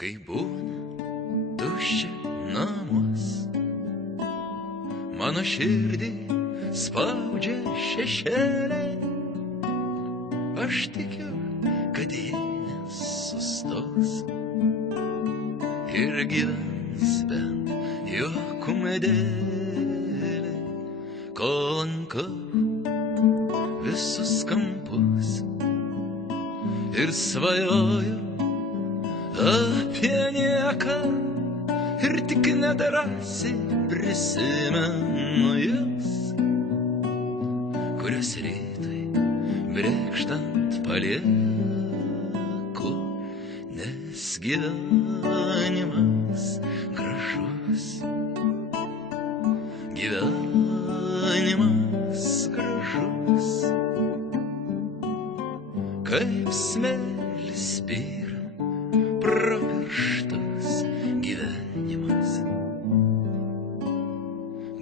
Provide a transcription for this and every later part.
Kai būna tuščia namuos, mano širdį spaudžia šešėliai. Aš tikiu, kad ji nesustos ir gyvens bent juokų medėliai, kol lankau visus kampus ir svajoju apie nieką ir tik nedrąsiai prisimenu jas, kurias rytui brėkštant palieku, nes gyvenimas gražus, gyvenimas gražus, kaip smėlis byra pro pirštus, gyvenimas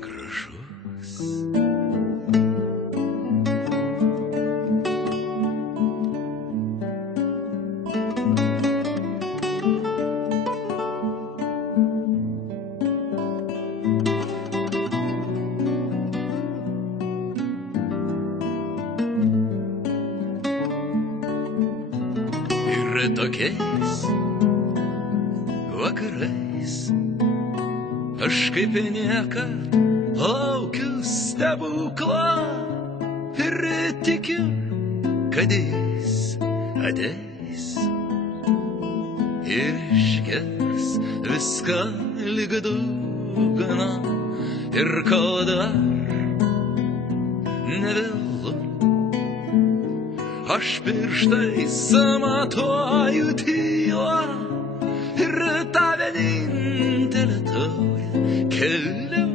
gražus. Ir tokiais vakarais aš kaip niekad laukiu stebuklą ir tikiu, kad jis ateis ir išgers viską lyg dugną, ir kol dar nevėlu, aš pirštais matuoju tylą ir tą vienintelę taurę keliu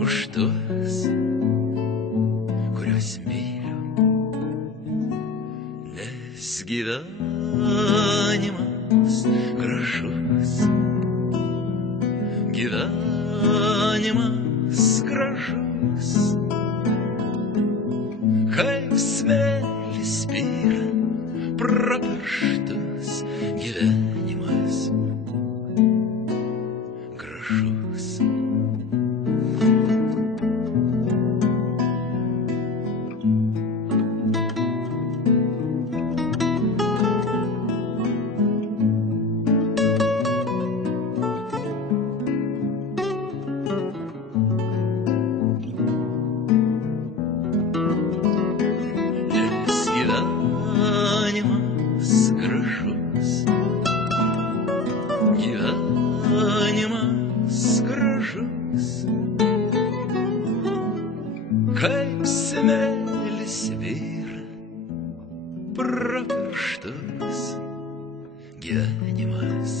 už tuos, kuriuos myliu, nes gyvenimas gražus, gyvenimas gražus, kaip smėlis byra pro pirštus, gyvenimas gražus. Gyvenimas gražus, gyvenimas gražus, kaip smėlis byra pro pirštus, gyvenimas